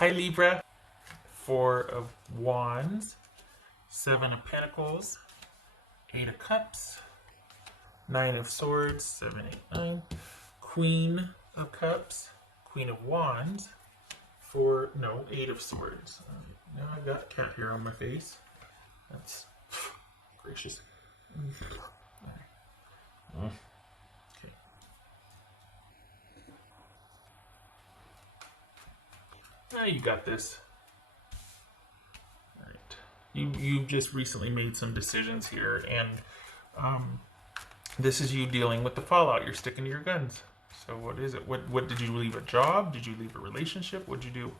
Hi Libra. Four of Wands, Seven of Pentacles, Eight of Cups, Nine of Swords, 7, 8, 9, Queen of Cups, Queen of Wands, Eight of Swords. Now I've got a cat hair on my face. That's gracious. Okay. Now you got this. All right. You've just recently made some decisions here, and this is you dealing with the fallout. You're sticking to your guns. So what is it? What did you leave a job? Did you leave a relationship? What'd you do?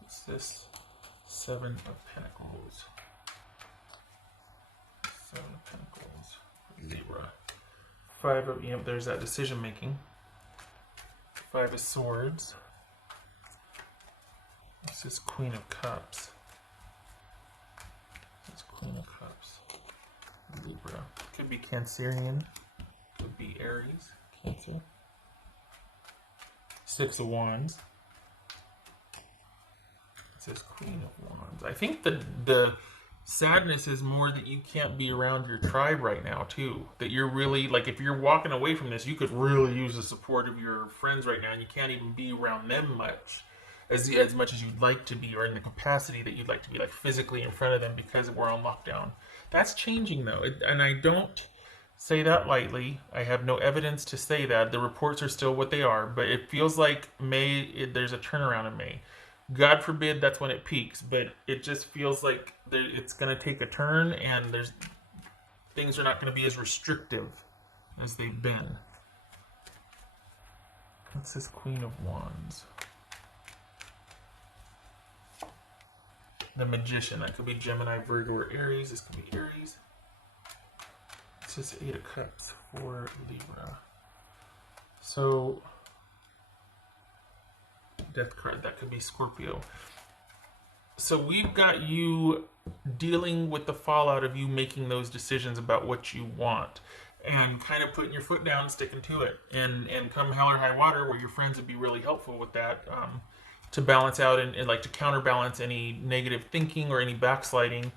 What's this? Seven of Pentacles. Seven of Pentacles. Libra. Five of, there's that decision making. Five of Swords. This is Queen of Cups. This is Queen of Cups. Libra. Could be Cancerian. Could be Aries. Cancer. Six of Wands. This is Queen of Wands. I think the sadness is more that you can't be around your tribe right now, too. That you're really, like, if you're walking away from this, you could really use the support of your friends right now, and you can't even be around them much. As much as you'd like to be, or in the capacity that you'd like to be, like physically in front of them, because we're on lockdown. That's changing though, and I don't say that lightly. I have no evidence to say that. The reports are still what they are, but it feels like there's a turnaround in May. God forbid that's when it peaks, but it just feels like it's going to take a turn, and things are not going to be as restrictive as they've been. What's this Queen of Wands? The Magician. That could be Gemini, Virgo, or Aries. This could be Aries. This is Eight of Cups for Libra. So, Death card. That could be Scorpio. So we've got you dealing with the fallout of you making those decisions about what you want, and kind of putting your foot down and sticking to it. And come hell or high water, where your friends would be really helpful with that. To balance out and like to counterbalance any negative thinking or any backsliding.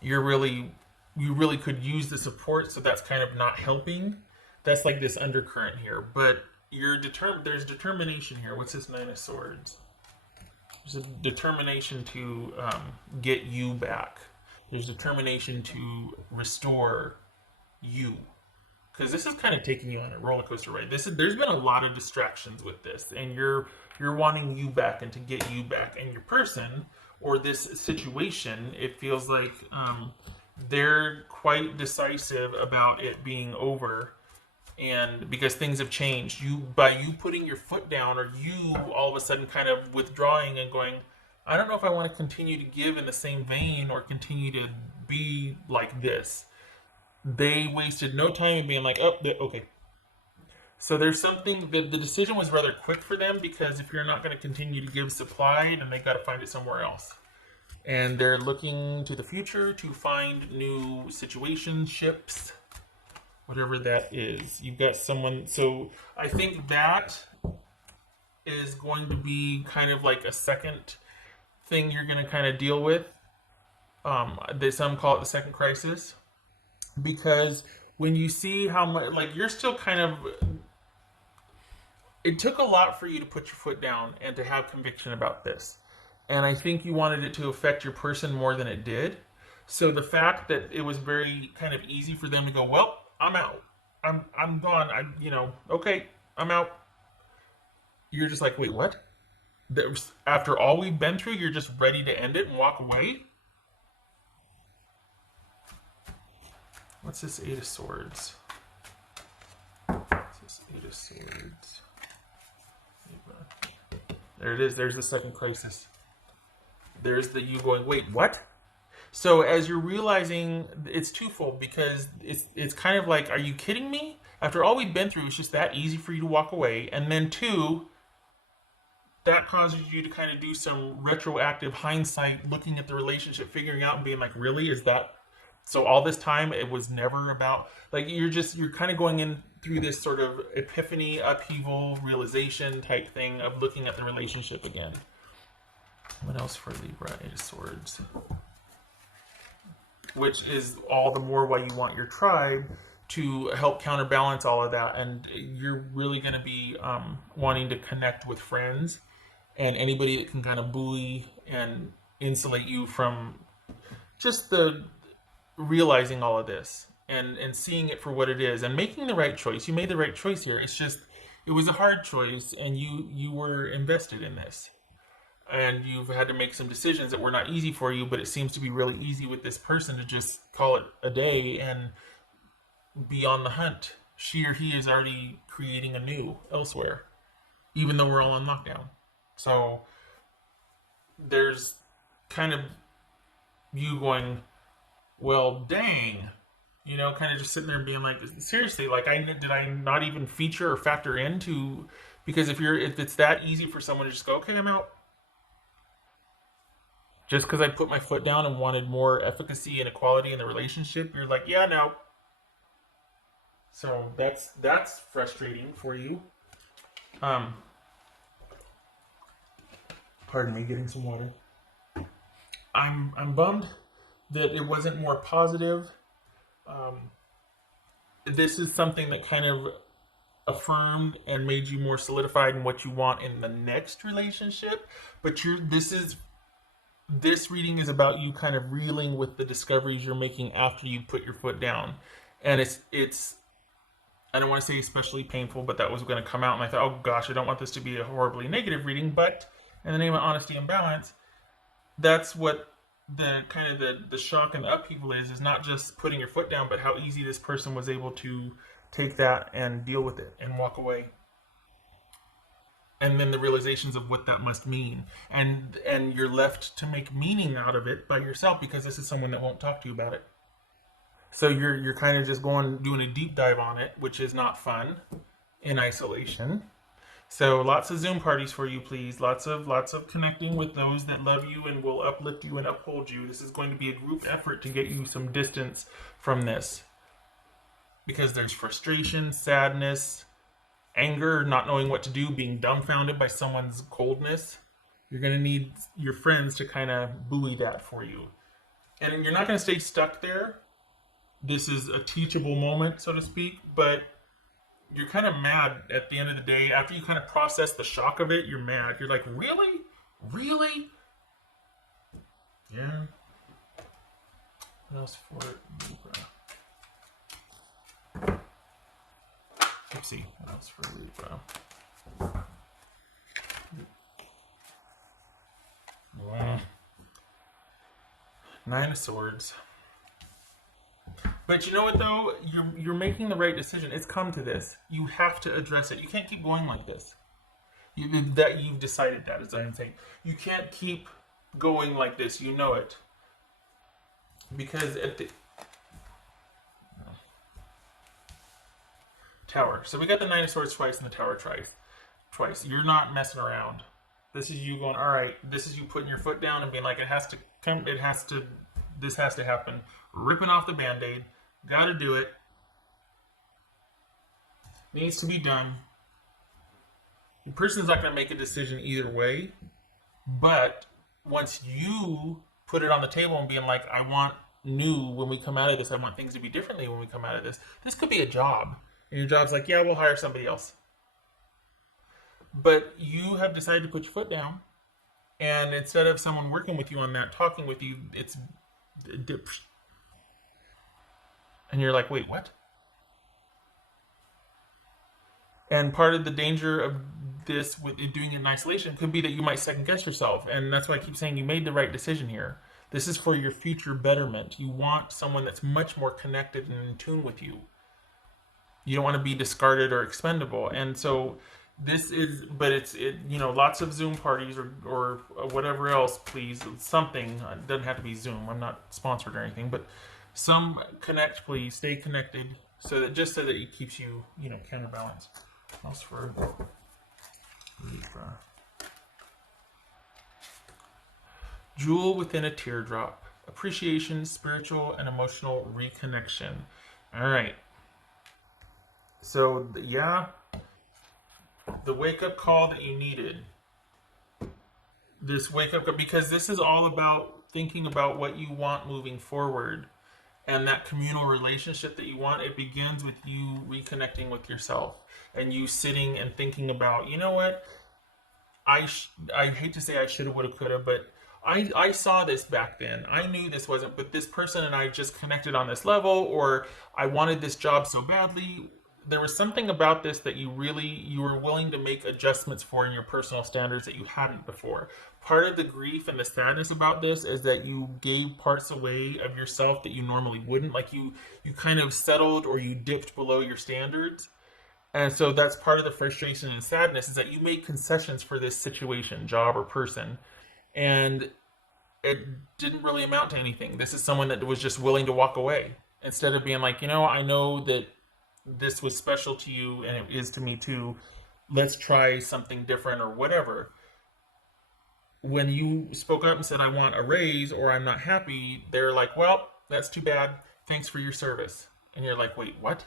You really could use the support, so that's kind of not helping. That's like this undercurrent here, but there's determination here. What's this Nine of Swords? There's a determination to get you back. There's determination to restore you. Because this is kind of taking you on a roller coaster ride. There's been a lot of distractions with this, and you're wanting you back and to get you back. And your person or this situation, it feels like they're quite decisive about it being over, and because things have changed. By you putting your foot down, or you all of a sudden kind of withdrawing and going, I don't know if I want to continue to give in the same vein or continue to be like this. They wasted no time in being like, oh, okay. So there's something, the decision was rather quick for them, because if you're not going to continue to give supply, then they got to find it somewhere else. And they're looking to the future to find new situationships, whatever that is. You've got someone, so I think that is going to be kind of like a second thing you're going to kind of deal with. Some call it the second crisis. Because when you see how much, like, you're still kind of, it took a lot for you to put your foot down and to have conviction about this. And I think you wanted it to affect your person more than it did. So the fact that it was very kind of easy for them to go, well, I'm out. I'm gone. Okay, I'm out. You're just like, wait, what? After all we've been through, you're just ready to end it and walk away? What's this Eight of Swords? What's this Eight of Swords? There it is. There's the second crisis. There's the you going, wait, what? So as you're realizing, it's twofold, because it's kind of like, are you kidding me? After all we've been through, it's just that easy for you to walk away. And then two, that causes you to kind of do some retroactive hindsight, looking at the relationship, figuring out and being like, really? Is that So all this time, it was never about, like, you're kind of going in through this sort of epiphany, upheaval, realization type thing of looking at the relationship again. What else for Libra? Eight of Swords. Which is all the more why you want your tribe to help counterbalance all of that. And you're really going to be wanting to connect with friends and anybody that can kind of buoy and insulate you from just the realizing all of this and seeing it for what it is and making the right choice. You made the right choice here. It's just, it was a hard choice, and you were invested in this. And you've had to make some decisions that were not easy for you, but it seems to be really easy with this person to just call it a day and be on the hunt. She or he is already creating anew elsewhere, even though we're all on lockdown. So there's kind of you going, well, dang, kind of just sitting there and being like, seriously, like, did I not even feature or factor into, because if it's that easy for someone to just go, okay, I'm out. Just because I put my foot down and wanted more efficacy and equality in the relationship, you're like, yeah, no. So that's frustrating for you. Pardon me, getting some water. I'm bummed that it wasn't more positive. This is something that kind of affirmed and made you more solidified in what you want in the next relationship. But this reading is about you kind of reeling with the discoveries you're making after you put your foot down. And it's I don't want to say especially painful, but that was going to come out. And I thought, oh gosh, I don't want this to be a horribly negative reading. But in the name of honesty and balance, that's what the kind of the shock and the upheaval is not just putting your foot down, but how easy this person was able to take that and deal with it and walk away. And then the realizations of what that must mean. And you're left to make meaning out of it by yourself, because this is someone that won't talk to you about it. So you're kind of just doing a deep dive on it, which is not fun in isolation. So lots of Zoom parties for you, please. Lots of connecting with those that love you and will uplift you and uphold you. This is going to be a group effort to get you some distance from this. Because there's frustration, sadness, anger, not knowing what to do, being dumbfounded by someone's coldness. You're going to need your friends to kind of buoy that for you. And you're not going to stay stuck there. This is a teachable moment, so to speak, but you're kind of mad at the end of the day. After you kind of process the shock of it, you're mad. You're like, really? Really? Yeah. What else for Libra? Oopsie. What else for Libra? Wow. Nine of Swords. But you know what, though? You're making the right decision. It's come to this. You have to address it. You can't keep going like this. You've decided that, as I'm saying. You can't keep going like this. You know it. Because at the Tower. So we got the Nine of Swords twice and the Tower twice. You're not messing around. This is you going, all right, this is you putting your foot down and being like, this has to happen. Ripping off the Band-Aid. Gotta do it. Needs to be done. The person's not going to make a decision either way. But once you put it on the table and being like, I want new when we come out of this. I want things to be differently when we come out of this. This could be a job. And your job's like, yeah, we'll hire somebody else. But you have decided to put your foot down. And instead of someone working with you on that, talking with you, it's... And you're like, wait, what? And part of the danger of this, with doing it in isolation, could be that you might second guess yourself. And that's why I keep saying you made the right decision here. This is for your future betterment. You want someone that's much more connected and in tune with you. You don't want to be discarded or expendable. And so this is, but it's lots of Zoom parties or whatever else, please. Something. It doesn't have to be Zoom. I'm not sponsored or anything, but some connect, please. Stay connected so that it keeps you, counterbalanced. What else for Libra? Jewel within a teardrop. appreciation, spiritual, and emotional reconnection. All right. So, yeah, the wake-up call that you needed. This wake-up call, because this is all about thinking about what you want moving forward. And that communal relationship that you want, it begins with you reconnecting with yourself and you sitting and thinking about, you know what? I hate to say I shoulda, woulda, coulda, but I saw this back then. I knew this wasn't, but this person and I just connected on this level, or I wanted this job so badly. There was something about this that you were willing to make adjustments for in your personal standards that you hadn't before. Part of the grief and the sadness about this is that you gave parts away of yourself that you normally wouldn't. Like you kind of settled or you dipped below your standards. And so that's part of the frustration and sadness is that you made concessions for this situation, job, or person. And it didn't really amount to anything. This is someone that was just willing to walk away instead of being like, I know that this was special to you and it is to me too. Let's try something different or whatever. When you spoke up and said, I want a raise or I'm not happy, they're like, well, that's too bad. Thanks for your service. And you're like, wait, what?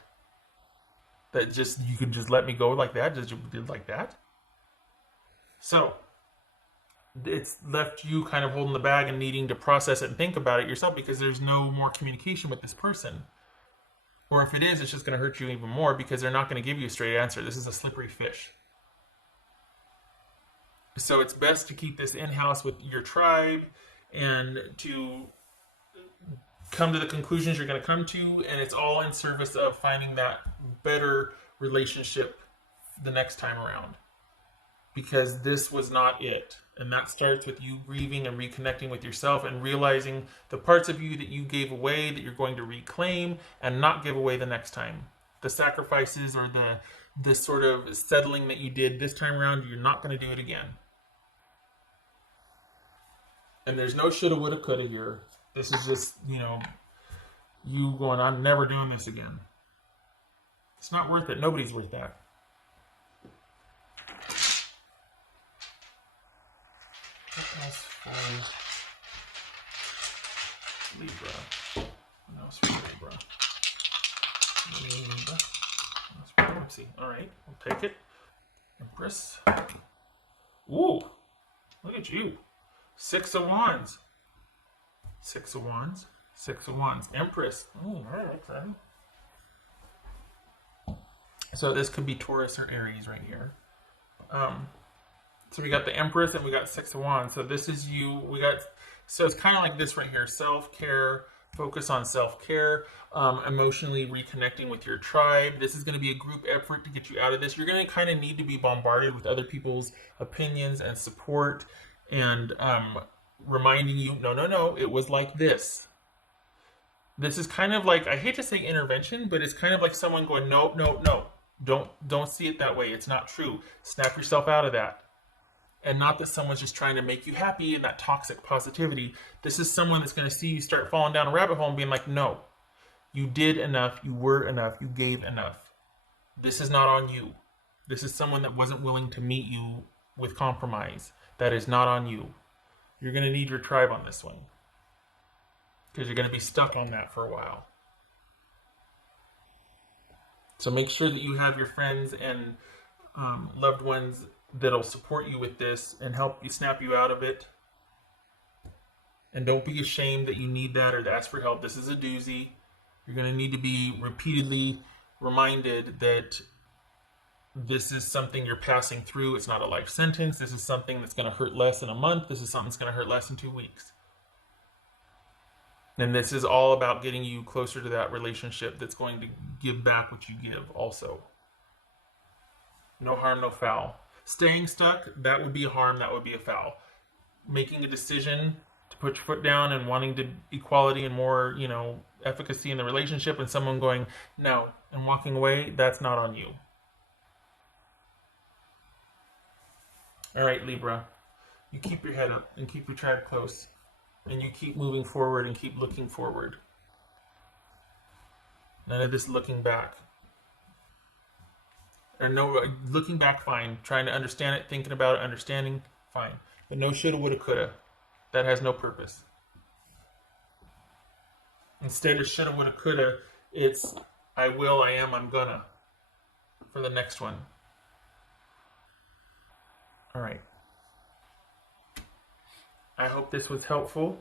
That just, you could just let me go like that? Just did like that? So it's left you kind of holding the bag and needing to process it and think about it yourself because there's no more communication with this person. Or if it is, it's just going to hurt you even more because they're not going to give you a straight answer. This is a slippery fish. So it's best to keep this in-house with your tribe and to come to the conclusions you're going to come to, and it's all in service of finding that better relationship the next time around. Because this was not it. And that starts with you grieving and reconnecting with yourself and realizing the parts of you that you gave away that you're going to reclaim and not give away the next time. The sacrifices or the sort of settling that you did this time around, you're not going to do it again. And there's no shoulda, woulda, coulda here. This is just, you going, I'm never doing this again. It's not worth it. Nobody's worth that. What else for Libra? What else for Libra? Libra. Let's see. All right, we'll take it. Empress. Ooh, look at you. 6 of Wands. 6 of Wands. 6 of Wands. Empress. Oh, all right, exciting. So this could be Taurus or Aries right here. So we got the Empress and we got 6 of Wands. So this is you. So it's kind of like this right here. Self-care. Focus on self-care. Emotionally reconnecting with your tribe. This is going to be a group effort to get you out of this. You're going to kind of need to be bombarded with other people's opinions and support and reminding you, no, it was like this. This is kind of like, I hate to say intervention, but it's kind of like someone going, no. Don't see it that way. It's not true. Snap yourself out of that. And not that someone's just trying to make you happy and that toxic positivity. This is someone that's going to see you start falling down a rabbit hole and being like, no, you did enough. You were enough. You gave enough. This is not on you. This is someone that wasn't willing to meet you with compromise. That is not on you. You're going to need your tribe on this one. Because you're going to be stuck on that for a while. So make sure that you have your friends and loved ones that'll support you with this and help you snap you out of it. And don't be ashamed that you need that or to ask for help. This is a doozy. You're going to need to be repeatedly reminded that this is something you're passing through. It's not a life sentence. This is something that's going to hurt less in a month. This is something that's going to hurt less in 2 weeks. And this is all about getting you closer to that relationship that's going to give back what you give also. No harm, no foul. Staying stuck, that would be a harm, that would be a foul. Making a decision to put your foot down and wanting to equality and more, efficacy in the relationship and someone going, no, and walking away, that's not on you. All right, Libra, you keep your head up and keep your tribe close. And you keep moving forward and keep looking forward. None of this looking back. Or no, looking back, fine. Trying to understand it, thinking about it, understanding, fine. But no shoulda, woulda, coulda. That has no purpose. Instead of shoulda, woulda, coulda, it's I will, I am, I'm gonna for the next one. All right. I hope this was helpful.